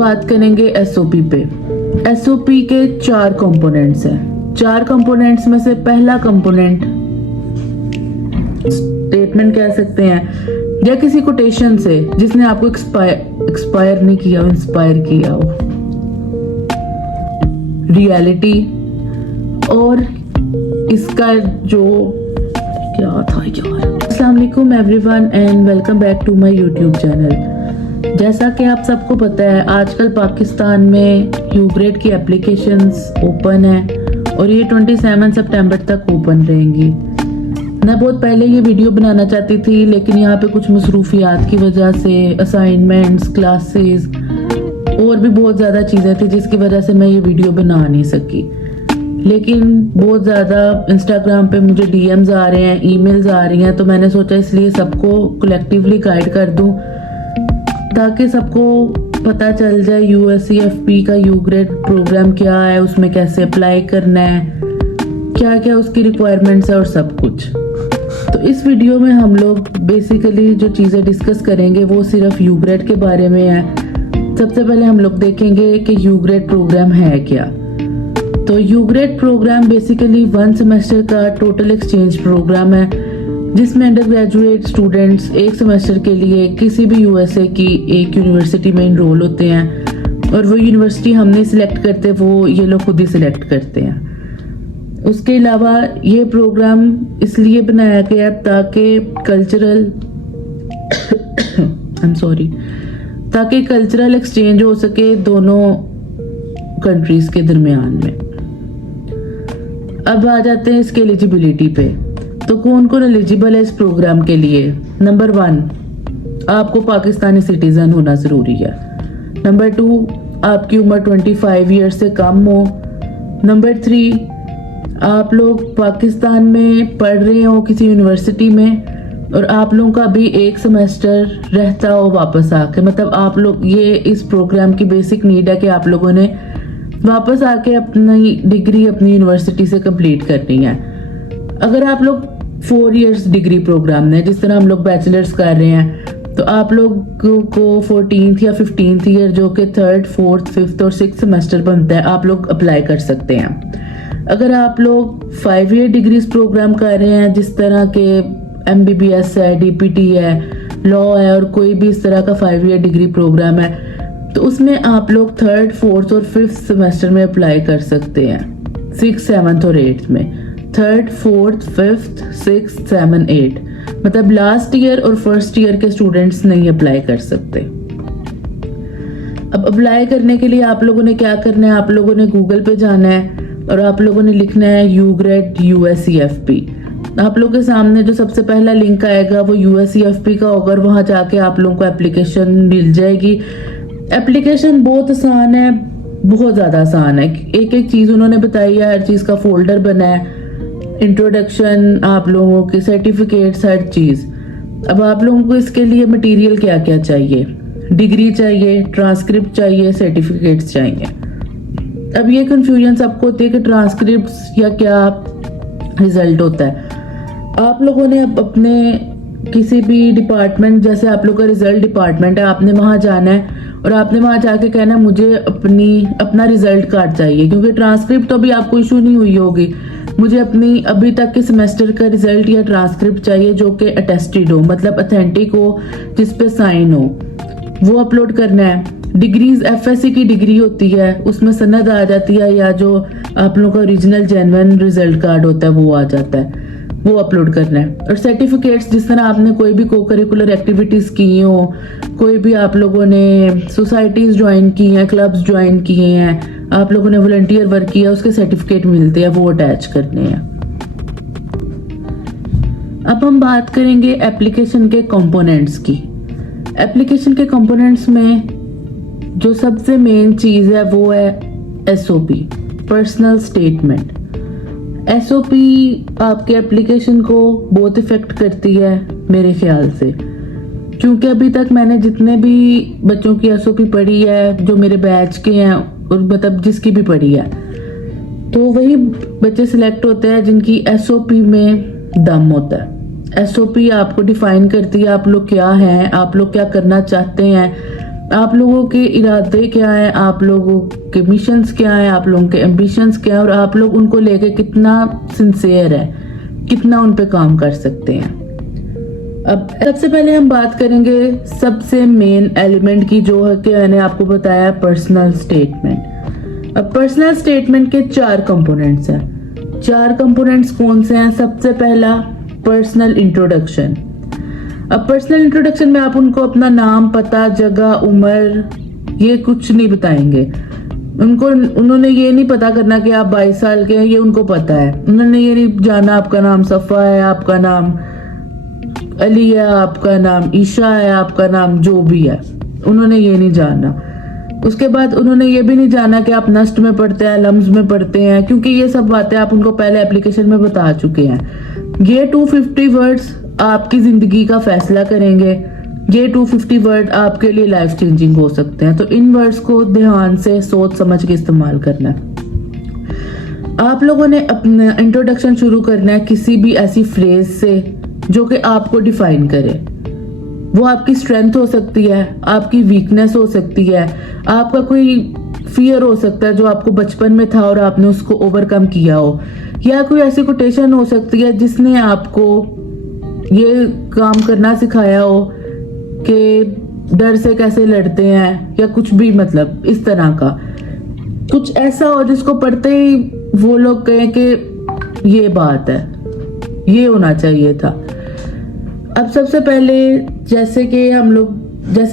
बात करेंगे एसओपी पे। एसओपी के 4 कंपोनेंट्स हैं। 4 कंपोनेंट्स में से पहला कंपोनेंट स्टेटमेंट कह सकते हैं या किसी कोटेशन से जिसने आपको एक्सपायर नहीं किया हो, इंस्पायर किया हो, रियलिटी। और इसका जो क्या था यार। अस्सलाम वालेकुम everyone and welcome back to my YouTube channel. जैसा कि आप सबको पता है, आजकल पाकिस्तान में यू ग्रेड की एप्लीकेशंस ओपन है और ये 27 सितंबर तक ओपन रहेंगी। मैं बहुत पहले ये वीडियो बनाना चाहती थी, लेकिन यहाँ पे कुछ मसरूफियात की वजह से, असाइनमेंट्स, क्लासेस और भी बहुत ज़्यादा चीज़ें थी जिसकी वजह से मैं ये वीडियो बना नहीं सकी। लेकिन बहुत ज़्यादा इंस्टाग्राम पे मुझे डीएम्स आ रहे हैं, ईमेल्स आ रही हैं, तो मैंने सोचा इसलिए सबको कलेक्टिवली गाइड कर दूं ताकि सबको पता चल जाए यूएससीएफपी का यू ग्रेड प्रोग्राम क्या है, उसमें कैसे अप्लाई करना है, क्या क्या उसकी रिक्वायरमेंट्स है और सब कुछ। तो इस वीडियो में हम लोग बेसिकली जो चीज़ें डिस्कस करेंगे वो सिर्फ यू ग्रेड के बारे में है। सबसे पहले हम लोग देखेंगे कि यू ग्रेड प्रोग्राम है क्या। तो U grade programme basically 1 semester का टोटल एक्सचेंज प्रोग्राम है जिसमें अंडर ग्रेजुएट स्टूडेंट्स एक सेमेस्टर के लिए किसी भी यूएसए की एक यूनिवर्सिटी में इनरोल होते हैं और वो यूनिवर्सिटी हम नहीं सिलेक्ट करते, वो ये लोग खुद ही सिलेक्ट करते हैं। उसके अलावा ये प्रोग्राम इसलिए बनाया गया ताकि कल्चरल एक्सचेंज हो सके दोनों कंट्रीज के दरमियान में। अब आ जाते हैं इसके एलिजिबिलिटी पे। तो कौन कौन एलिजिबल है इस प्रोग्राम के लिए। नंबर 1, आपको पाकिस्तानी सिटीजन होना ज़रूरी है। नंबर 2, आपकी उम्र 25 ईयर से कम हो। नंबर 3, आप लोग पाकिस्तान में पढ़ रहे हो किसी यूनिवर्सिटी में और आप लोगों का भी एक सेमेस्टर रहता हो वापस आके, मतलब आप लोग, ये इस प्रोग्राम की बेसिक नीड है कि आप लोगों ने वापस आके अपनी डिग्री अपनी यूनिवर्सिटी से कंप्लीट करनी है। अगर आप लोग 4 इयर्स डिग्री प्रोग्राम में, जिस तरह हम लोग बैचलर्स कर रहे हैं, तो आप लोग को 14th या 15th ईयर जो कि 3rd, 4th, 5th और 6th सेमेस्टर बनता है, आप लोग अप्लाई कर सकते हैं। अगर आप लोग 5 ईयर डिग्रीज प्रोग्राम कर रहे हैं जिस तरह के MBBS है, DPT है, लॉ है और कोई भी इस तरह का 5 ईयर डिग्री प्रोग्राम है, तो उसमें आप लोग 3rd, 4th और 5th सेमेस्टर में अप्लाई कर सकते हैं। 6th, 7th और 8th में 3rd, 4th, 5th, 6th, 7th, 8 मतलब लास्ट ईयर और फर्स्ट ईयर के स्टूडेंट्स नहीं अप्लाई कर सकते। अब अप्लाई करने के लिए आप लोगों ने क्या करना है, आप लोगों ने गूगल पे जाना है और आप लोगों ने लिखना है यू ग्रेड USCFP। आप लोगों के सामने जो सबसे पहला लिंक आएगा वो USCFP का होगा और वहां जाके आप लोगों को एप्लीकेशन मिल जाएगी। एप्लीकेशन बहुत आसान है, बहुत ज़्यादा आसान है। एक एक चीज़ उन्होंने बताई है, हर चीज़ का फोल्डर बना है, इंट्रोडक्शन, आप लोगों के सर्टिफिकेट्स, हर चीज़। अब आप लोगों को इसके लिए मटेरियल क्या क्या चाहिए, डिग्री चाहिए, ट्रांसक्रिप्ट चाहिए, सर्टिफिकेट्स चाहिए। अब ये कंफ्यूजन सबको होती है कि ट्रांसक्रिप्ट्स या क्या रिजल्ट होता है। आप लोगों ने अपने किसी भी डिपार्टमेंट, जैसे आप लोग का रिजल्ट डिपार्टमेंट है, आपने वहाँ जाना है और आपने वहाँ जाके कहना है मुझे अपना रिजल्ट कार्ड चाहिए, क्योंकि ट्रांसक्रिप्ट तो अभी आपको इशू नहीं हुई होगी। मुझे अपनी अभी तक के सेमेस्टर का रिजल्ट या ट्रांसक्रिप्ट चाहिए जो कि अटेस्टेड हो, मतलब अथेंटिक हो, जिस पे साइन हो, वो अपलोड करना है। डिग्रीज FSC की डिग्री होती है, उसमें सनद आ जाती है या जो आप लोगों का ओरिजिनल जेन्युइन रिजल्ट कार्ड होता है वो आ जाता है, वो अपलोड करना है। और सर्टिफिकेट्स, जिस तरह आपने कोई भी को करिकुलर एक्टिविटीज़ की हो, कोई भी आप लोगों ने सोसाइटीज़ ज्वाइन की हैं, क्लब्स ज्वाइन किए हैं, आप लोगों ने वॉलंटियर वर्क किया, उसके सर्टिफिकेट मिलते हैं, वो अटैच करने हैं। अब हम बात करेंगे एप्लीकेशन के कंपोनेंट्स की। एप्लीकेशन के कंपोनेंट्स में जो सबसे मेन चीज़ है वो है SOP, पर्सनल स्टेटमेंट। SOP आपके एप्लीकेशन को बहुत इफेक्ट करती है मेरे ख्याल से, क्योंकि अभी तक मैंने जितने भी बच्चों की SOP पढ़ी है, जो मेरे बैच के हैं और मतलब जिसकी भी पढ़ी है, तो वही बच्चे सिलेक्ट होते हैं जिनकी SOP में दम होता है। SOP आपको डिफाइन करती है आप लोग क्या हैं, आप लोग क्या करना चाहते हैं, आप लोगों के इरादे क्या हैं, आप लोगों के मिशंस क्या हैं, आप लोगों के एम्बिशंस क्या हैं, और आप लोग उनको लेके कितना सिंसियर है, कितना उन पे काम कर सकते हैं। अब सबसे पहले हम बात करेंगे सबसे मेन एलिमेंट की, जो है कि मैंने आपको बताया पर्सनल स्टेटमेंट। अब पर्सनल स्टेटमेंट के 4 कंपोनेंट्स हैं। 4 कंपोनेंट्स कौन से हैं? सबसे पहला पर्सनल इंट्रोडक्शन। अब पर्सनल इंट्रोडक्शन में आप उनको अपना नाम, पता, जगह, उम्र, ये कुछ नहीं बताएंगे। उन्होंने ये नहीं पता करना कि आप 22 साल के हैं, ये उनको पता है। उन्होंने ये नहीं जाना आपका नाम सफ़ा है, आपका नाम अली है, आपका नाम ईशा है, आपका नाम जो भी है, उन्होंने ये नहीं जानना। उसके बाद उन्होंने ये भी नहीं जाना कि आप नस्ट में पढ़ते हैं, लम्स में पढ़ते हैं, क्योंकि ये सब बातें आप उनको पहले एप्लीकेशन में बता चुके हैं। ये 250 वर्ड्स आपकी जिंदगी का फैसला करेंगे। ये 250 वर्ड आपके लिए लाइफ चेंजिंग हो सकते हैं। तो इन वर्ड्स को ध्यान से सोच समझ के इस्तेमाल करना है। आप लोगों ने अपना इंट्रोडक्शन शुरू करना है किसी भी ऐसी फ्रेज से जो कि आपको डिफाइन करे। वो आपकी स्ट्रेंथ हो सकती है, आपकी वीकनेस हो सकती है, आपका कोई फियर हो सकता है जो आपको बचपन में था और आपने उसको ओवरकम किया हो, या कोई ऐसी कोटेशन हो सकती है जिसने आपको ये काम करना सिखाया हो कि डर से कैसे लड़ते हैं, या कुछ भी, मतलब इस तरह का कुछ ऐसा हो जिसको पढ़ते ही वो लोग कहें कि ये बात है, ये होना चाहिए था। अब सबसे पहले जैसे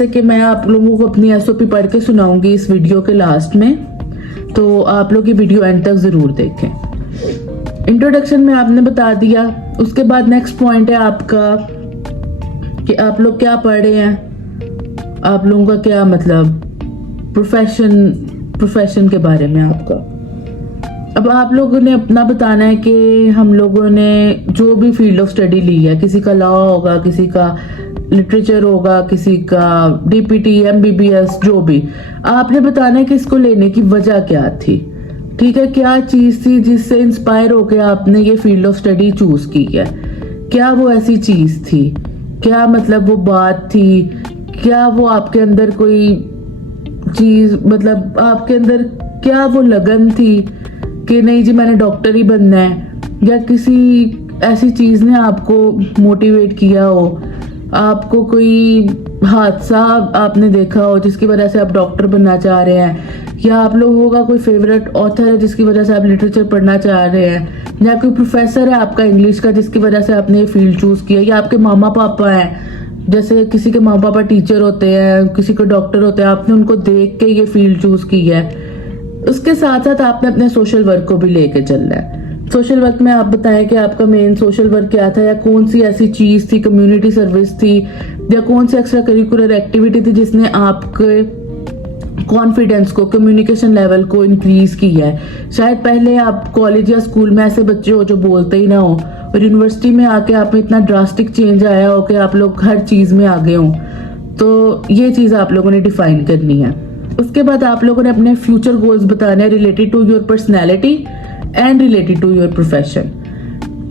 कि मैं आप लोगों को अपनी एसओपी पढ़ के सुनाऊंगी इस वीडियो के लास्ट में, तो आप लोग ये वीडियो एंड तक जरूर देखें। इंट्रोडक्शन में आपने बता दिया। उसके बाद नेक्स्ट पॉइंट है आपका कि आप लोग क्या पढ़ रहे हैं, आप लोगों का क्या मतलब प्रोफेशन के बारे में आपका। अब आप लोगों ने अपना बताना है कि हम लोगों ने जो भी फील्ड ऑफ स्टडी ली है, किसी का लॉ होगा, किसी का लिटरेचर होगा, किसी का डीपीटी, एमबीबीएस, जो भी, आपने बताना है कि इसको लेने की वजह क्या थी। ठीक है, क्या चीज थी जिससे इंस्पायर होकर आपने ये फील्ड ऑफ स्टडी चूज की है? क्या वो ऐसी चीज थी, क्या मतलब वो बात थी, क्या वो आपके अंदर कोई चीज, मतलब आपके अंदर क्या वो लगन थी कि नहीं जी मैंने डॉक्टर ही बनना है, या किसी ऐसी चीज ने आपको मोटिवेट किया हो, आपको कोई हादसा आपने देखा हो जिसकी वजह से आप डॉक्टर बनना चाह रहे हैं, या आप लोगों का कोई फेवरेट ऑथर है जिसकी वजह से आप लिटरेचर पढ़ना चाह रहे हैं, या कोई प्रोफेसर है आपका इंग्लिश का जिसकी वजह से आपने ये फील्ड चूज किया, या आपके मामा पापा हैं, जैसे किसी के मामा पापा टीचर होते हैं, किसी को डॉक्टर होते हैं, आपने उनको देख के ये फील्ड चूज की है। उसके साथ साथ आपने अपने सोशल वर्क को भी लेके चलना है। सोशल वर्क में आप बताएं कि आपका मेन सोशल वर्क क्या था, या कौन सी ऐसी चीज थी, कम्युनिटी सर्विस थी, या कौन सी एक्स्ट्रा करिकुलर एक्टिविटी थी जिसने आपके कॉन्फिडेंस को, कम्युनिकेशन लेवल को इंक्रीज किया है। शायद पहले आप कॉलेज या स्कूल में ऐसे बच्चे हो जो बोलते ही ना हो, और यूनिवर्सिटी में आके आप में इतना ड्रास्टिक चेंज आया हो कि आप लोग हर चीज में आगे हो। तो ये चीज आप लोगों ने डिफाइन करनी है। उसके बाद आप लोगों ने अपने फ्यूचर गोल्स बताने हैं related to your personality and related to your profession.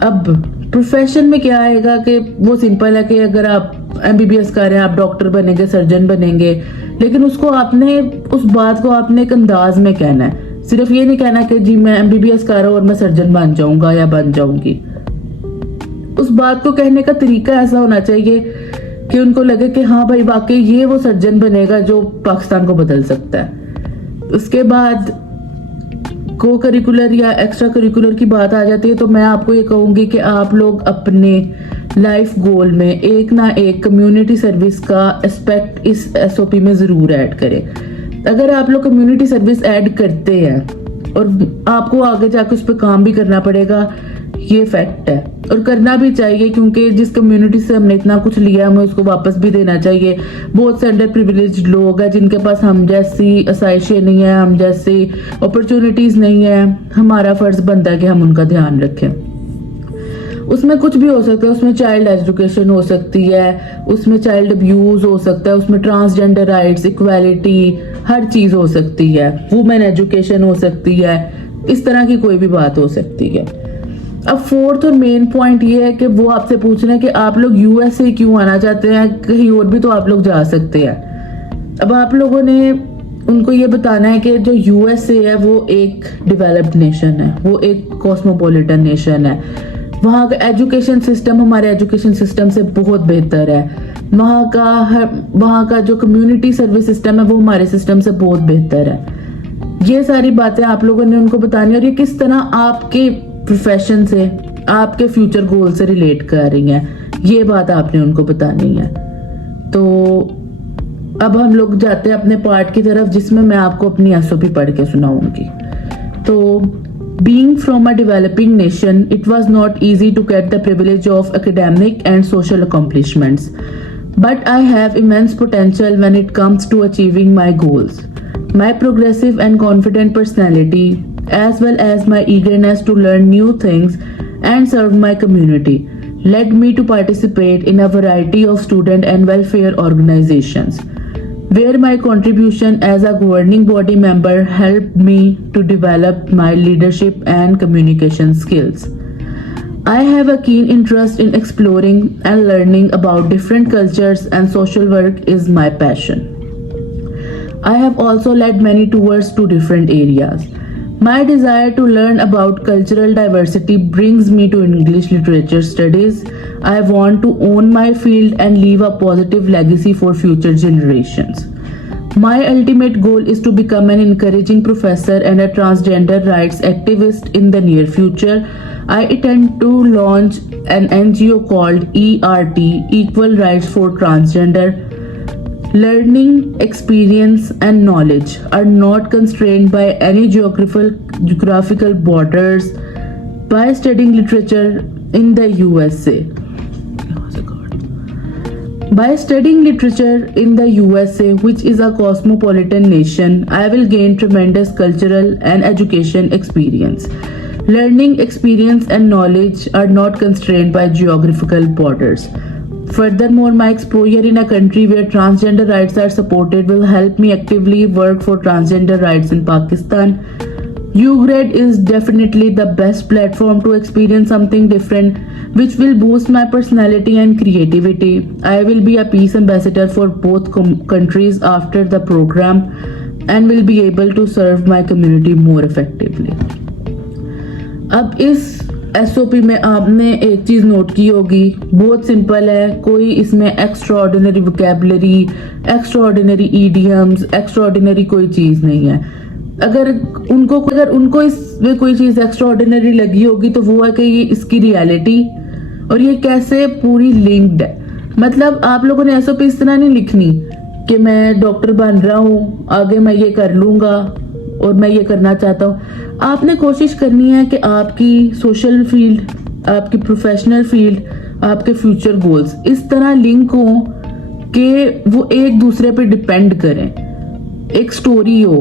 अब प्रोफेशन में क्या आएगा कि वो सिंपल है कि अगर आप एमबीबीएस कर रहे हैं, आप डॉक्टर बनेंगे, सर्जन बनेंगे, लेकिन उसको आपने, उस बात को आपने एक अंदाज में कहना है। सिर्फ ये नहीं कहना कि जी मैं एमबीबीएस कर रहा हूँ और मैं सर्जन बन जाऊंगा या बन जाऊंगी। उस बात को कहने का तरीका ऐसा होना चाहिए कि उनको लगे कि हाँ भाई वाकई ये वो सर्जन बनेगा जो पाकिस्तान को बदल सकता है। उसके बाद को करिकुलर या एक्स्ट्रा करिकुलर की बात आ जाती है, तो मैं आपको ये कहूंगी कि आप लोग अपने लाइफ गोल में एक ना एक कम्युनिटी सर्विस का एस्पेक्ट इस एसओपी में जरूर ऐड करें। अगर आप लोग कम्युनिटी सर्विस ऐड करते हैं, और आपको आगे जाकर उस पर काम भी करना पड़ेगा, ये फैक्ट है, और करना भी चाहिए, क्योंकि जिस कम्युनिटी से हमने इतना कुछ लिया हमें उसको वापस भी देना चाहिए। बहुत से अंडर प्रिविलेज्ड लोग हैं जिनके पास हम जैसी आसाइशें नहीं है, हम जैसी अपॉर्चुनिटीज नहीं है। हमारा फर्ज बनता है कि हम उनका ध्यान रखें। उसमें कुछ भी हो सकता है, उसमें चाइल्ड एजुकेशन हो सकती है, उसमें चाइल्ड अब्यूज हो सकता है, उसमें ट्रांसजेंडर राइट्स, इक्वालिटी, हर चीज हो सकती है, वुमेन एजुकेशन हो सकती है, इस तरह की कोई भी बात हो सकती है। अब फोर्थ और मेन पॉइंट ये है कि वो आपसे पूछ रहे हैं कि आप लोग यूएसए क्यों आना चाहते हैं, कहीं और भी तो आप लोग जा सकते हैं। अब आप लोगों ने उनको ये बताना है कि जो यूएसए है वो एक डेवलप्ड नेशन है, वो एक कॉस्मोपॉलिटन नेशन है। वहाँ का एजुकेशन सिस्टम हमारे एजुकेशन सिस्टम से बहुत बेहतर है। वहाँ का जो कम्युनिटी सर्विस सिस्टम है वो हमारे सिस्टम से बहुत बेहतर है। ये सारी बातें आप लोगों ने उनको बतानी है और ये किस तरह आपके प्रोफेशन से, आपके फ्यूचर गोल से रिलेट कर रही हैं, ये बात आपने उनको बतानी है। तो अब हम लोग जाते हैं अपने पार्ट की तरफ, जिसमें मैं आपको अपनी एसओपी पढ़ के सुनाऊंगी। तो being from a developing nation, it was not easy to get the privilege of academic and social accomplishments, but I have immense potential when it comes to achieving my goals. My progressive and confident personality, as well as my eagerness to learn new things and serve my community, led me to participate in a variety of student and welfare organizations, where my contribution as a governing body member helped me to develop my leadership and communication skills. I have a keen interest in exploring and learning about different cultures, and social work is my passion. I have also led many tours to different areas. My desire to learn about cultural diversity brings me to English literature studies. I want to own my field and leave a positive legacy for future generations. My ultimate goal is to become an encouraging professor and a transgender rights activist in the near future. I intend to launch an NGO called ERT, Equal Rights for Transgender. Learning, experience, and knowledge are not constrained by any geographical borders. By studying literature in the USA, which is a cosmopolitan nation, I will gain tremendous cultural and education experience. Learning, experience, and knowledge are not constrained by geographical borders. Furthermore, my exposure in a country where transgender rights are supported will help me actively work for transgender rights in Pakistan. UGRAD is definitely the best platform to experience something different, which will boost my personality and creativity. I will be a peace ambassador for both countries after the program and will be able to serve my community more effectively. अब इस SOP में आपने एक चीज note की होगी, बहुत simple है, कोई इसमें extra ordinary vocabulary, extra ordinary idioms, extra ordinary कोई चीज नहीं है। अगर उनको इसमें कोई चीज एक्स्ट्रा ऑर्डिनरी लगी होगी तो वो है कि ये इसकी रियलिटी और ये कैसे पूरी लिंक्ड है। मतलब आप लोगों ने एसओपी इस तरह नहीं लिखनी कि मैं डॉक्टर बन रहा हूँ, आगे मैं ये कर लूंगा और मैं ये करना चाहता हूँ। आपने कोशिश करनी है कि आपकी सोशल फील्ड, आपकी प्रोफेशनल फील्ड, आपके फ्यूचर गोल्स इस तरह लिंक हो कि वो एक दूसरे पे डिपेंड करें, एक स्टोरी हो,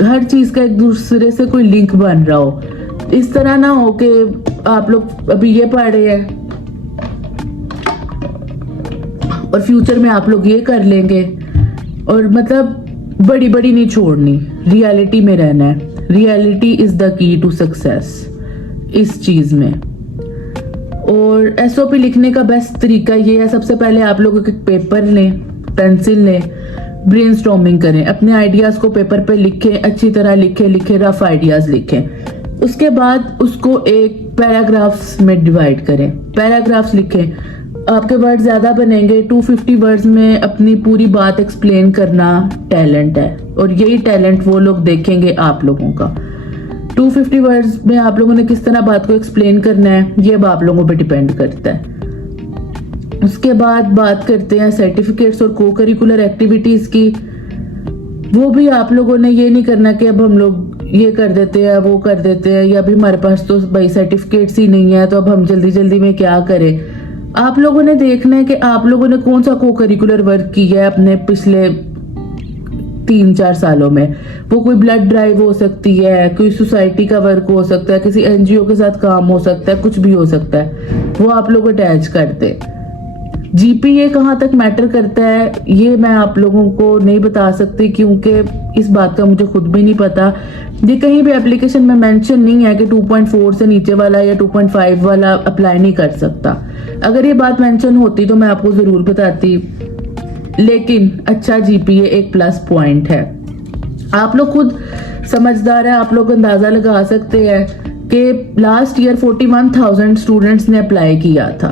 हर चीज का एक दूसरे से कोई लिंक बन रहा हो। इस तरह ना हो कि आप लोग अभी ये पढ़ रहे हैं और फ्यूचर में आप लोग ये कर लेंगे, और मतलब बड़ी बड़ी नहीं छोड़नी, रियलिटी में रहना है। Reality is the key to success इस चीज में। और एसओपी लिखने का बेस्ट तरीका ये है, सबसे पहले आप लोग एक पेपर लें, पेंसिल लें, ब्रेनस्टॉर्मिंग करें, अपने आइडियाज को पेपर पे लिखें, अच्छी तरह लिखें, रफ आइडियाज लिखें। उसके बाद उसको एक पैराग्राफ्स में डिवाइड करें, पैराग्राफ्स लिखें। आपके वर्ड ज्यादा बनेंगे, 250 वर्ड्स में अपनी पूरी बात एक्सप्लेन करना टैलेंट है, और यही टैलेंट वो लोग देखेंगे आप लोगों का। 250 वर्ड्स में आप लोगों ने किस तरह बात को एक्सप्लेन करना है, ये अब आप लोगों पे डिपेंड करता है। उसके बाद बात करते हैं सर्टिफिकेट्स और को करिकुलर एक्टिविटीज की। वो भी आप लोगों ने ये नहीं करना कि अब हम लोग ये कर देते हैं, वो कर देते हैं, या अभी हमारे पास तो भाई सर्टिफिकेट्स ही नहीं है तो अब हम जल्दी जल्दी में क्या करें। आप लोगों ने देखना है कि आप लोगों ने कौन सा को करिकुलर वर्क किया है अपने पिछले 3-4 सालों में। वो कोई ब्लड ड्राइव हो सकती है, कोई सोसाइटी का वर्क हो सकता है, किसी एनजीओ के साथ काम हो सकता है, कुछ भी हो सकता है, वो आप लोग अटैच करते। जीपीए कहाँ तक मैटर करता है ये मैं आप लोगों को नहीं बता सकती, क्योंकि इस बात का मुझे खुद भी नहीं पता। ये कहीं भी एप्लीकेशन में मेंशन नहीं है कि 2.4 से नीचे वाला या 2.5 वाला अप्लाई नहीं कर सकता। अगर ये बात मेंशन होती तो मैं आपको जरूर बताती, लेकिन अच्छा जीपीए एक प्लस पॉइंट है। आप लोग खुद समझदार हैं, आप लोग अंदाजा लगा सकते हैं कि लास्ट ईयर 41,000 स्टूडेंट्स ने अप्लाई किया था,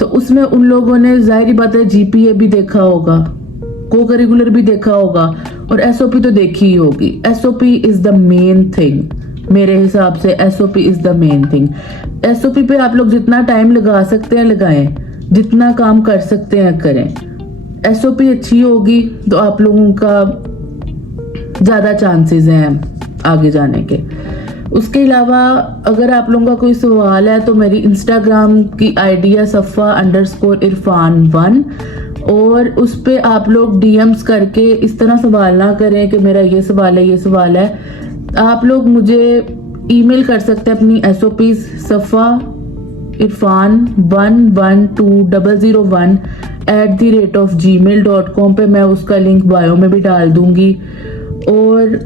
तो उसमें उन लोगों ने जाहिर बात है जीपीए भी देखा होगा, को करिकुलर भी देखा होगा और एसओपी तो देखी ही होगी। SOP is the main thing, मेरे हिसाब से SOP is the main thing. SOP पे आप लोग जितना टाइम लगा सकते हैं लगाएं, जितना काम कर सकते हैं करें। एसओपी अच्छी होगी तो आप लोगों का ज़्यादा चांसेस हैं आगे जाने के। उसके अलावा अगर आप लोगों का कोई सवाल है तो मेरी इंस्टाग्राम की आईडी है सफ़ा_इरफान1 और उस पे आप लोग डीएम्स करके इस तरह सवाल ना करें कि मेरा ये सवाल है ये सवाल है। आप लोग मुझे ईमेल कर सकते हैं अपनी SOPs safa11201@gmail.com पे, मैं उसका लिंक बायो में भी डाल दूंगी। और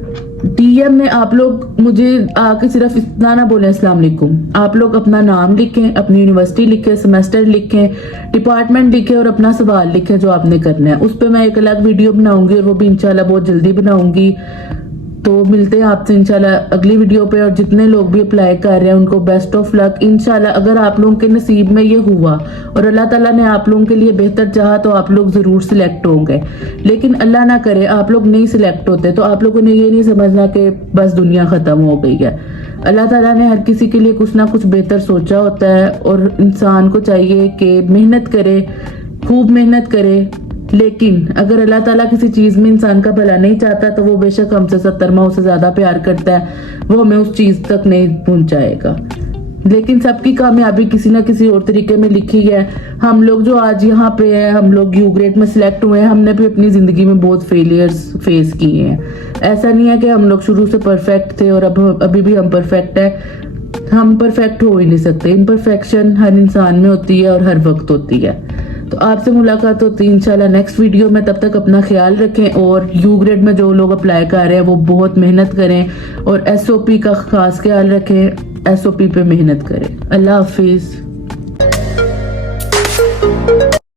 डीएम में आप लोग मुझे आके सिर्फ इतना ना बोलें अस्सलाम वालेकुम, आप लोग अपना नाम लिखें, अपनी यूनिवर्सिटी लिखें, सेमेस्टर लिखें, डिपार्टमेंट लिखें और अपना सवाल लिखें जो आपने करना है। उस पर मैं एक अलग वीडियो बनाऊंगी और वो भी इंशाल्लाह बहुत जल्दी बनाऊंगी। तो मिलते हैं आपसे इंशाल्लाह अगली वीडियो पे। और जितने लोग भी अप्लाई कर रहे हैं उनको बेस्ट ऑफ लक। इंशाल्लाह अगर आप लोगों के नसीब में ये हुआ और अल्लाह ताला ने आप लोगों के लिए बेहतर चाहा तो आप लोग जरूर सिलेक्ट होंगे, लेकिन अल्लाह ना करे आप लोग नहीं सिलेक्ट होते तो आप लोगों ने ये नहीं समझना कि बस दुनिया खत्म हो गई है। अल्लाह ताला ने हर किसी के लिए कुछ ना कुछ बेहतर सोचा होता है और इंसान को चाहिए कि मेहनत करे, खूब मेहनत करे। लेकिन अगर अल्लाह ताला किसी चीज में इंसान का भला नहीं चाहता तो वो बेशक हमसे 70 माह से ज्यादा प्यार करता है, वो हमें उस चीज तक नहीं पहुंचाएगा। लेकिन सबकी कामयाबी किसी ना किसी और तरीके में लिखी है। हम लोग जो आज यहाँ पे हैं, हम लोग यू ग्रेड में सिलेक्ट हुए हैं, हमने भी अपनी जिंदगी में बहुत फेलियर्स फेस किए हैं। ऐसा नहीं है कि हम लोग शुरू से परफेक्ट थे और अब अभी भी हम परफेक्ट है। हम परफेक्ट हो ही नहीं सकते, इम्परफेक्शन हर इंसान में होती है और हर वक्त होती है। तो आपसे मुलाकात होती है इंशाल्लाह नेक्स्ट वीडियो में। तब तक अपना ख्याल रखें और यू ग्रेड में जो लोग अप्लाई कर रहे हैं वो बहुत मेहनत करें और SOP का खास ख्याल रखें, SOP पे मेहनत करें। अल्लाह हाफिज।